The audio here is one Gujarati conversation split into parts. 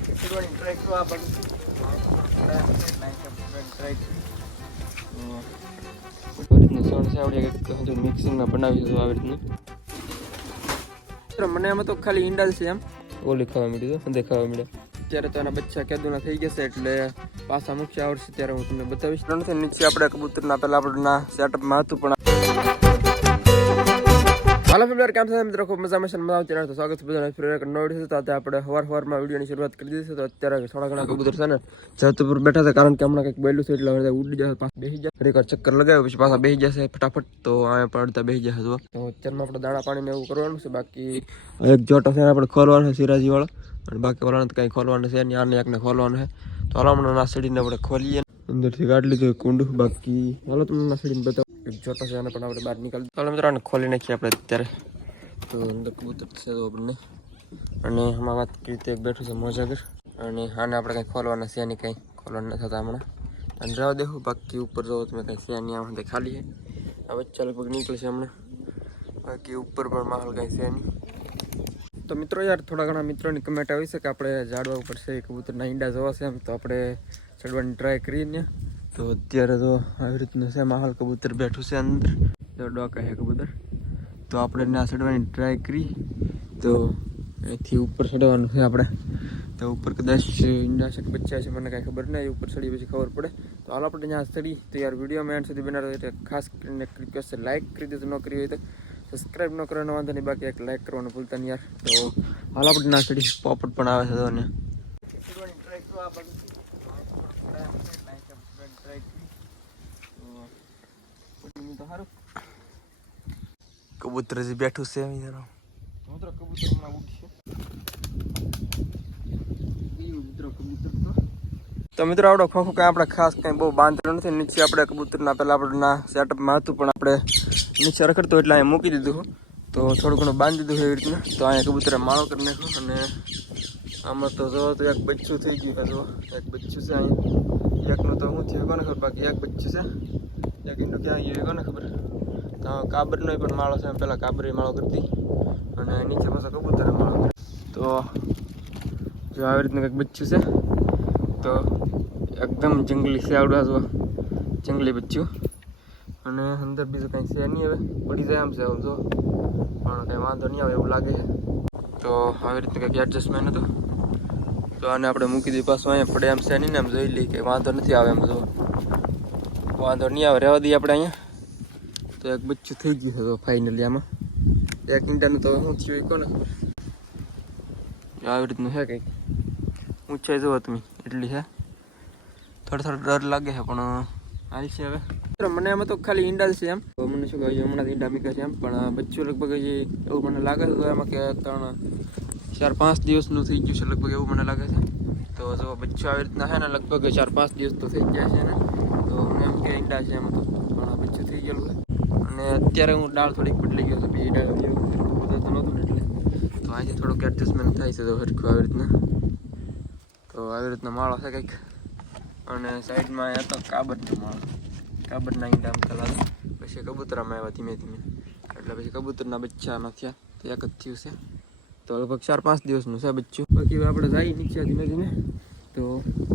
ફેરવાની ટ્રાય કરો આ બાજુ મિક્સિંગમાં બનાવી દીધું આવી રીતનું મને એમાં તો ખાલી ઈંડા છે એમ. ઓલી ખાવા મળ્યું હતું ખાવા મળ્યા ત્યારે તો એના બચ્ચા કેદુના થઈ જશે એટલે પાછા મુખ્ય આવડશે ત્યારે હું તમને બતાવીશ. ત્રણથી નીચે આપણે કબૂતરના પહેલા આપણના સેટઅપમાં હતું પણ હાલો ફિલ્મ કેમ છે મિત્રો? ખૂબ મજા મજા મજા આવતી તો સ્વાગત છે બધાને. ફરી એક નવો વીડિયો સાથે આપણે હવાર હવારમાં વિડીયોની શરૂઆત કરી દીધી તો અત્યારે થોડા ઘણા કબૂતર છે ને છત ઉપર બેઠા છે કારણ કે હમણાં કંઈક બેલું છે એટલે હવે ઉડી જશે, પાછા બેસી જશે. ઘડીક ચક્કર લગાવ્યો, પછી પાછા બેસી જશે ફટાફટ. તો અહીંયા પણ અડધા બેસી જશે તો અત્યારમાં આપણે દાણા પાણીને એવું કરવાનું છે. બાકી એક જોટો છે આપણે ખોલવાનો છે, સિરાજીવાળો. અને બાકી વાળાને તો કંઈ ખોલવાનું છે નહીં, આને એકને ખોલવાનું છે. તો હાલો હમણાં નાસડીને આપણે ખોલીએ. અંદરથી ગાડલી લીધું કુંડું બાકી હાલો તમને નાસડીને બતાવો. જોટો છે અને પણ આપણે બહાર નીકળી ચાલો મિત્રો આને ખોલી નાખીએ આપણે અત્યારે. તો અંદર કબૂતર છે તો આપણને. અને આમાં વાત રીતે બેઠું છે મોજાગર. અને આને આપણે કંઈ ખોલવાના છે નહીં કંઈ ખોલવાના નથી થતા હમણાં. અને રહેવા દેખું બાકી ઉપર જવો તમે કંઈ છે નહીં આમાં ખાલી છે. આ વચ્ચે પગ નીકળશે હમણાં. બાકી ઉપર પણ માહોલ કંઈ છે નહીં. તો મિત્રો યાર થોડા ઘણા મિત્રોની કમેન્ટ આવી છે કે આપણે ઝાડવા ઉપર છે કબૂતરના ઈંડા જોવા છે એમ તો આપણે ચડવાની ટ્રાય કરીને તો અત્યારે તો આવી રીતનું છે, માહોલ કબૂતર બેઠું છે અંદર. તો ડોકા છે કબૂતર. તો આપણે ના ચડવાની ટ્રાય કરી. તો એથી ઉપર ચડવાનું છે આપણે. તો ઉપર કદાચ ઈંડા કે બચ્ચા છે, મને કાંઈ ખબર નહીં. ઉપર ચડી પછી ખબર પડે. તો હાલ આપણે ત્યાં ચડી તો યાર વિડીયોમાં એન્ડ સુધી બનાવો એટલે ખાસ કરીને રિક્વેસ્ટ લાઇક કરી દીધું ન કરી હોય તો સબસ્ક્રાઈબ ન કરવાનો વાંધો નહીં. બાકી એક લાઇક કરવાનું ભૂલતા નહીં યાર. તો હાલ આપણે ના ચડી પોપટ પણ આવે છે, તો ને કબૂતર જે બેઠું છે એમ જરા મિત્રો કબૂતર હમણાં ઉઠશે મિત્રો તો. મિત્રો આપણો ખોખો કાંઈ આપણે ખાસ કાંઈ બહુ બાંધેલો નથી. નીચે આપણે કબૂતરના પહેલાં આપણના સેટઅપ મારતું પણ આપણે નીચે રખડતો એટલે અહીંયા મૂકી દીધું તો થોડું ઘણું બાંધી દીધું એવી રીતના. તો અહીંયા કબૂતરે માળો કરી નાખ્યો અને આમાં તો જો તો એક બચ્ચું થઈ ગયું એક બચ્ચું છે અહીંયા. એકનું તો હું થયું કોને ખબર? બાકી એક બચ્ચું છે. એક ઈંડું ક્યાં ગયું કોને ખબર? તો કાબરનો પણ માળો છે પહેલાં કાબરી માળો કરતી. અને નીચે પાછો કબૂતરે માળો તો જો આવી રીતનું કંઈક બચ્ચું છે, તો એકદમ જંગલી આવડા જો. જંગલી બચ્ચું અને અંદર બીજું કંઈ છે નહીં હવે. પડી જાય આમ છે આમ જો. પણ કંઈ વાંધો નહીં આવે એવું લાગે છે. તો આવી રીતે કંઈક એડજસ્ટમેન્ટ હતું. તો આને આપણે મૂકી દઈએ પાછું અહીંયા પડે એમ છે નહીં આમ જોઈ લઈએ કે વાંધો નથી આવે એમ જો વાંધો નહીં આવે, રહેવા દઈએ આપણે અહીંયા. તો એક બચ્ચું થઈ ગયું હતું ફાઇનલી આમાં. એક ઈંડાનું તો શું થયું કોને? આવી રીતનું છે કંઈક. ઊંચાઈ જુઓ તમે, એટલી છે. થોડો થોડો ડર લાગે છે, પણ હાલ છે હવે. મને એમાં તો ખાલી ઈંડા છે એમ. તો મને શું કહ્યું, હમણાં ઈંડા મીકા છે એમ. પણ બચ્ચું લગભગ જે એવું મને લાગે તો એમાં કે ત્રણ ચાર પાંચ દિવસનું થઈ ગયું છે, લગભગ એવું મને લાગે છે. તો જો બચ્ચું આવી રીતના છે ને, લગભગ ચાર પાંચ દિવસ તો થઈ ગયા છે ને. તો મને એમ કે ઈંડા છે એમ. તો બચ્ચું થઈ ગયેલું છે. અને અત્યારે હું દાળ થોડીક બદલી ગયો છું, બીજી દાળ બધા તો નહોતું એટલે. તો આજે થોડુંક એડજસ્ટમેન્ટ થાય છે તો હરખું આવી રીતના. તો આવી રીતના માળો છે કંઈક. અને સાઈડમાં તો કાબરનો માળો. કાબરના ઈંડા ચલાવે પછી કબૂતરામાં આવ્યા ધીમે ધીમે એટલે પછી કબૂતરના બચ્ચામાં થયા. તો એક જ થયું છે. તો લગભગ ચાર પાંચ દિવસનું છે બચ્ચું. બાકી આપણે જાય નીચે ધીમે ધીમે. તો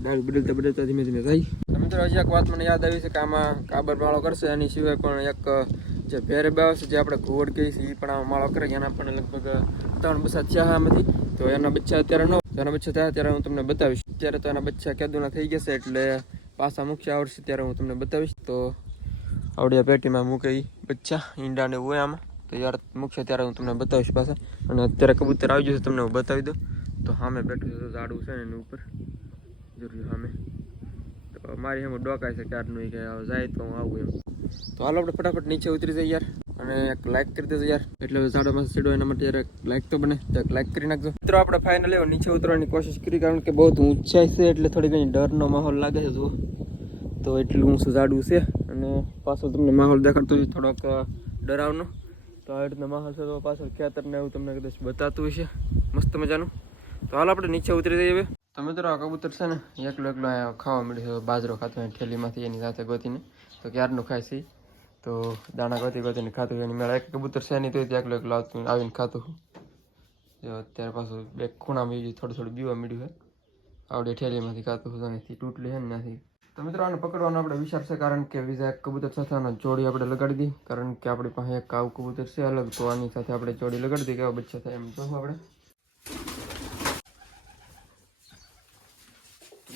દાળ બદલતા બદલતા ધીમે ધીમે જાય મિત્રો, હજી એક વાત મને યાદ આવી છે કે આમાં કાબર માળો કરશે, એની સિવાય પણ એક, જે ભેર બાવ છે જે આપણે ઘોડ કહીએ છીએ એ પણ આમાં માળો કરે એના પણ લગભગ ત્રણ બચ્ચા થયા આમાંથી. તો એના બચ્ચા અત્યારે ન એના બચ્ચા થયા ત્યારે હું તમને બતાવીશ. અત્યારે તો એના બચ્ચા કેદુના થઈ જશે એટલે પાછા મુખ્ય આવડશે ત્યારે હું તમને બતાવીશ. તો આવડિયા પેટીમાં મૂકે બચ્ચા. ઈંડા ઈંડાને હોય આમાં. તો યાર, મુખ્ય ત્યારે હું તમને બતાવીશ પાછા. અને અત્યારે કબૂતર આવી જશે તમને હું બતાવી દઉં. તો સામે બેઠું છે તો ઝાડવું છે ને એની ઉપર. જરૂર સામે તો મારી એમ ડોકાય છે, ક્યારનું કે જાય તો હું આવું એમ. તો હાલો આપણે ફટાફટ નીચે ઉતરી જઈએ યાર. અને એક લાઈક કરી દેજો યાર. એટલે ઝાડોમાં સીડો, એના માટે યાર લાઈક તો બને. તો લાઈક કરી નાખજો. મિત્રો, આપણે ફાઇનલી નીચે ઉતરવાની કોશિશ કરી, કારણ કે બહુ ઊંચાઈ છે, એટલે થોડી ઘણી ડરનો માહોલ લાગે છે, જુઓ. તો એટલું ઊંચું ઝાડું છે. અને પાછો તમને માહોલ દેખાડતો હોય થોડોક ડરાવનો. તો આવી રીતના માહોલ છે તો પાછળ ખેતર ને એવું તમને કદાચ બતાતું હશે. મસ્ત મજાનું. તો હાલ આપણે નીચે ઉતરી જઈએ હવે. તો મિત્રો આ કબૂતર છે ને, એકલો એકલો અહીંયા ખાવા મળ્યો બાજરો ખાતો ઠેલીમાંથી એની સાથે ગોતીને. તો ક્યારનું ખાય છે? તો દાણા ગોતી ગોતીને ખાતું એની મેળા. એક કબૂતર છે નહીં તો એકલો એકલો આવતું આવીને ખાતું જો અત્યારે પાછું બે ખૂણા બીજું થોડું થોડું બીવા મળ્યું છે. આવડે ઠેલીમાંથી ખાતું હતું તૂટલી છે ને ત્યાંથી તો મિત્રો, આને પકડવાનો આપણે વિચાર છે, કારણ કે બીજા એક કબૂતર સાથે આને જોડી આપણે લગાડી દઈ કારણ કે આપણી પાસે એક કાવ કબૂતર છે, અલગ, તો આની સાથે આપણે જોડી લગાડી દઈએ કેવા બચ્ચા થાય એમ જોવું આપણે.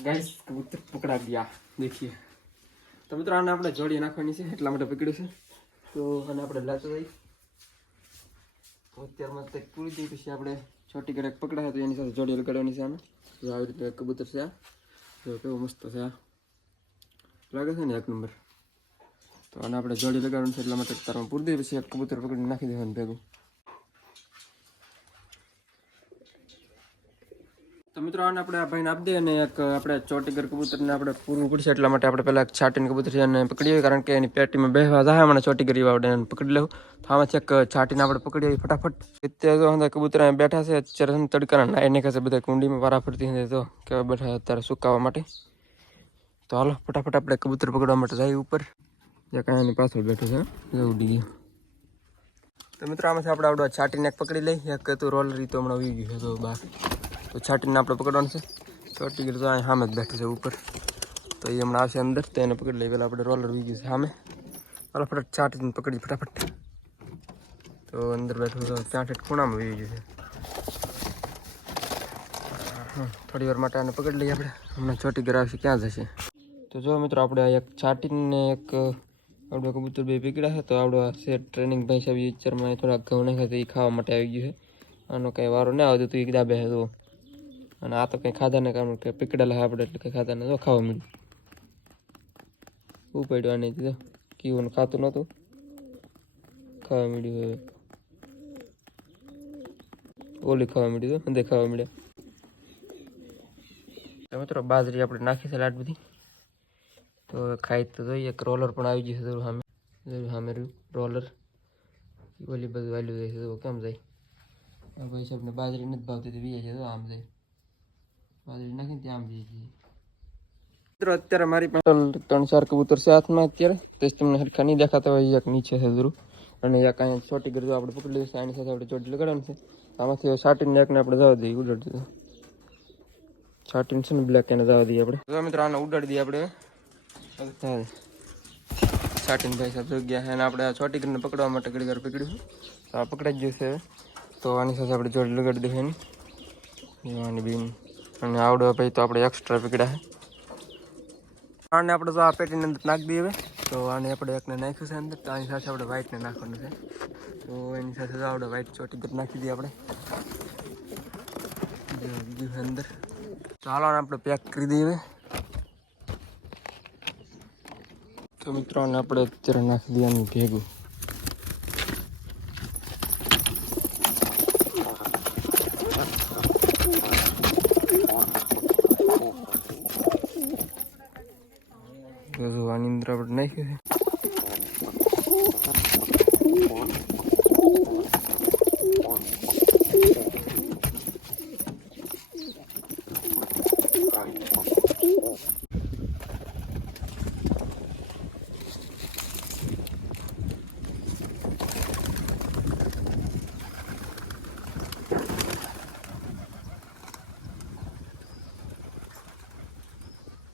ગાઈસ કબૂતર પકડા ગયા, દેખીએ. તો મિત્રો, આને આપણે જોડી નાખવાની છે, એટલા માટે પકડ્યું છે. તો આને આપણે લાચો દઈ અત્યારમાં તે પૂરી થઈ પછી આપણે છોટી ઘરે પકડાય, તો એની સાથે જોડી લગાડવાની છે આને. આવી રીતે કબૂતર છે આ. કેવું મસ્ત છે આ. લાગે છે ને એક નંબર? તો આને આપણે જોડી લગાડવાનું છે, એટલા માટે તારમાં પૂરી દઈએ, પછી એક કબૂતર પકડીને નાખી દેવાનું ભેગું. તો મિત્રો, આને આપણે આ ભાઈને આપી દઈએ અને એક આપણે ચોટીગર કબૂતરને આપણે પૂરવું પડશે, એટલા માટે આપણે પહેલાં છાટીને કબૂતર છે એને પકડીએ કારણ કે એની પેટીમાં બેસવા જાય, મને ચોટીગર આવડે એને પકડી લઉં. તો આમાં એક છાટીને આપણે પકડીએ ફટાફટ. અત્યારે કબૂતર અહીંયા બેઠા છે, અત્યારે છે ને તડકાના નાઈ ને કહેશે બધા કુંડીમાં વારા ફરતી તો કેવા બેઠા અત્યારે સુકાવા માટે. તો હાલો, ફટાફટ આપણે કબૂતર પકડવા માટે જઈએ ઉપર. જે એની પાછળ બેઠું છે, એવું ડી તો મિત્રો, આમાંથી આપણે આવડો છાટીને એક પકડી લઈ. એક તો રોલર તો હમણાં ઉઈ ગયું છે, તો બહાર તો છાટીને આપણે પકડવાનું છે. છોટી ગયું તો અહીં સામે જ બેઠું છે ઉપર. તો એ હમણાં આવશે અંદર, તો એને પકડી લઈએ પહેલાં આપણે રોલર વી ગયું છે સામે. હાલો, ફટાફટ છાટીને પકડી ફટાફટ. તો અંદર બેઠું તો ઠેઠ ખૂણામાં વી ગયું છે. થોડી વાર માટે આને પકડી લઈએ આપણે. હમણાં છોટી ઘર આવશે, ક્યાં જશે? તો જો મિત્રો, આપણે એક છાટીને એક આપણે કબૂતર બે પકડ્યા છે, તો આપણો આ શેર ટ્રેનિંગ ભાઈ સાહેબ વિચારમાં થોડાક ઘઉં નાખ્યા તો એ ખાવા માટે આવી ગયું છે. આનો કંઈ વારો ના આવતો, તો એક દાબે છે તો અને આ તો કંઈ ખાધા ને, કારણ કે પકડેલા આપણે એટલે કંઈ ખાધા ને તો ખાવા મળ્યું. શું પડ્યું આને તો કીવું ખાતું નહોતું. ખાવા મળ્યું હવે. ઓલી ખાવા મળ્યું તો અંદે ખાવા મળ્યા. મિત્રો, બાજરી આપણે નાખી છે લાટ બધી. તો ખાઈ તો જોઈએ એક રોલર પણ આવી જશે જરૂર સામે. સામે રહ્યું રોલર ઓલી બધું વાલ્યું જાય છે, તો કેમ જાય? ભાઈ સાહેબને બાજરી નથી ભાવતી, તો વીએ છે, તો આમ જાય. બાજરી નાખીને ત્યાં આમ જઈએ મિત્રો, અત્યારે મારી પાસે ત્રણ ચાર કબૂતર છે હાથમાં અત્યારે. તે તમને હરખા નહીં દેખાતા હોય, એક નીચે છે જરૂર. અને એક અહીંયા છોટી ગરજો આપણે પકડી લઈશું આની સાથે આપણે ચોટી લગાડવાનું છે. આમાંથી સાટીને એકને આપણે જવા દઈએ, ઉડાડી દીધું છાટીને છે ને બ્લેક એને જવા દઈએ આપણે. મિત્રો, આને ઉડાડી દઈએ આપણે. હા છાટીને ભાઈ સાહેબ જોઈ ગયા છે અને આપણે આ છોટી કરીને પકડવા માટે ઘડી ઘર પકડ્યું તો આ પકડાઈ જ જશે તો આની સાથે આપણે જોડી લગાડી દઈએ એની. આની બીમ અને આવડવા ભાઈ તો આપણે એક્સ્ટ્રા પકડ્યા છે. આને આપણે તો આ પેટીની અંદર નાખી દઈએ તો આને આપણે એકને નાખ્યું છે અંદર. તો આની સાથે આપણે વ્હાઈટને નાખવાનું છે. તો એની સાથે આપણે વ્હાઈટ ચોટી કરી નાખી દઈએ આપણે. અંદર. ચાલો આપણે પેક કરી દઈએ હવે તો મિત્રો આપણે અત્યારે નાખી દઈએ ભેગું તો જો આની અંદર આપણે નાખ્યું છે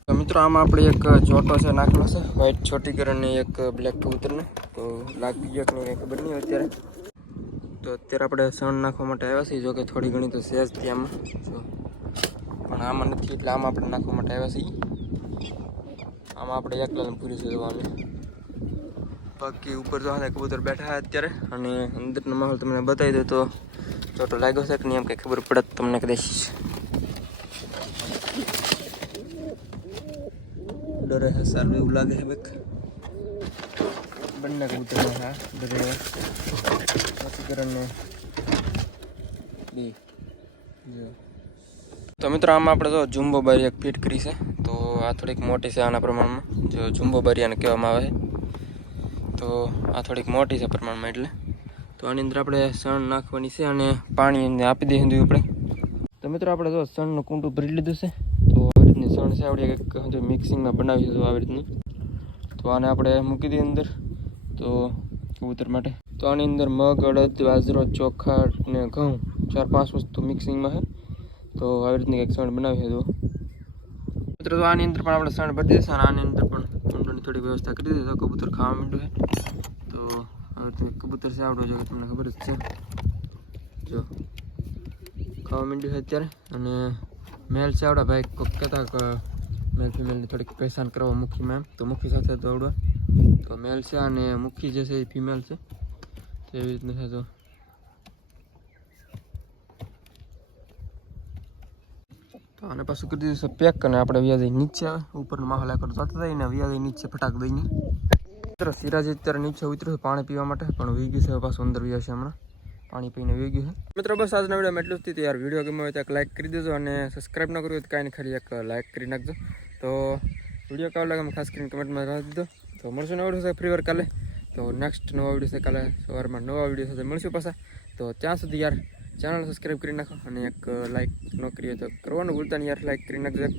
તો મિત્રો, આમાં આપણે એક ચોટો છે નાખેલો છે. વ્હાઈટ છોટી કરીને એક બ્લેક કબૂતરને. તો લાગી ગયો કે નહીં, ખબર નહીં અત્યારે. તો અત્યારે આપણે સણ નાખવા માટે આવ્યા છીએ જો કે થોડી ઘણી તો સેજ હતી આમાં. જો પણ આમાં નથી, એટલે આમાં આપણે નાખવા માટે આવ્યા છીએ. આમાં આપણે એકલાને પૂરી છે જોવાનું બાકી ઉપર જો હાલે કબૂતર બેઠા અત્યારે. અને અંદરનો માહોલ તમને બતાવી દો તો ચોટો લાગ્યો છે કે નહીં, એમ કંઈ ખબર પડે તમને કદાચ ડરે છે સારું એવું લાગે છે બેક. બંને કબૂતર હા ડરે પછી કરને બે. જો. તો મિત્રો, આમાં આપણે જો જુમ્બો બારી એક ફિટ કરી છે, તો આ થોડીક મોટી છે આના પ્રમાણમાં. જો જુમ્બો બારી આને કહેવામાં આવે. તો આ થોડીક મોટી છે પ્રમાણમાં એટલે. તો આની અંદર આપણે સણ નાખવાની છે અને પાણી આપી દઈએ આપણે તો મિત્રો, આપણે જો સણનું કુંડું ભરી લીધું છે. તો આવી રીતની સણ છે આપણે કંઈક મિક્સિંગમાં બનાવી હતું આવી રીતની. તો આને આપણે મૂકી દઈએ અંદર. તો કબૂતર માટે. તો આની અંદર મગ, અડદ, બાજરો, ચોખા ને ઘઉં, ચાર પાંચ વસ્તુ મિક્સિંગમાં છે. તો આવી રીતની કંઈક સણ બનાવી હતું મિત્રો તો આની અંદર પણ આપણે સણ ભરી દઈશું અને આની અંદર પણ ઊંડોની થોડી વ્યવસ્થા કરી દીધી કબૂતર ખાવા માંડ્યું છે. તો આવી રીતે કબૂતર છે આવડો જો તમને ખબર જ છે. જો. ખાવા માંડ્યું છે અત્યારે. અને મેલ છે આવડા ભાઈ કહેતા મેલ ફિમેલની થોડીક પહેચાન કરવા મુખીમાં એમ તો મુખી સાથે દોડવા. તો મેલ છે અને મુખી જે છે એ ફિમેલ છે. તો એવી રીતના છે તો આને પાછું કરી દીધું પેક અને આપણે વ્યાજ નીચે ઉપરનો માહોલ આખો જતો એને વ્યાજ નીચે ફટાક દઈને. મિત્રો, સિરાજ અત્યારે નીચે ઉતર્યું પાણી પીવા માટે, પણ વી ગયું છે પાછું અંદર વ્યાજ છે હમણાં. પાણી પીને વી ગયું છે. મિત્રો, બસ આજના વિડીયોમાં એટલું જ. યાર, વીડિયો ગમે હોય તો એક લાઈક કરી દેજો અને સબસ્ક્રાઈબ ન કર્યું હોય તો કાંઈ ખાલી એક લાઈક કરી નાખજો. તો વીડિયો કેવો લાગે ખાસ કરીને કમેન્ટમાં રાહ દીધો. તો મળશું નવો વીડિયો ફ્રી વાર કાલે. તો નેક્સ્ટ નવો વીડિયો છે કાલે સવારમાં નવા વીડિયો સાથે મળશું પાછા. તો ત્યાં સુધી યાર ચેનલ સબસ્ક્રાઈબ કરી નાખો અને એક લાઈક ન હોય તો કરવાનું ભૂલતા નહીં યાર લાઈક કરી નાખજો એક.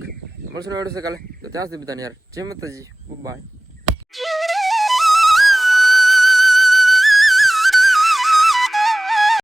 મળશું નવા વીડિયો છે કાલે. તો ત્યાં સુધી બધાને યાર, જય માતાજી. બાય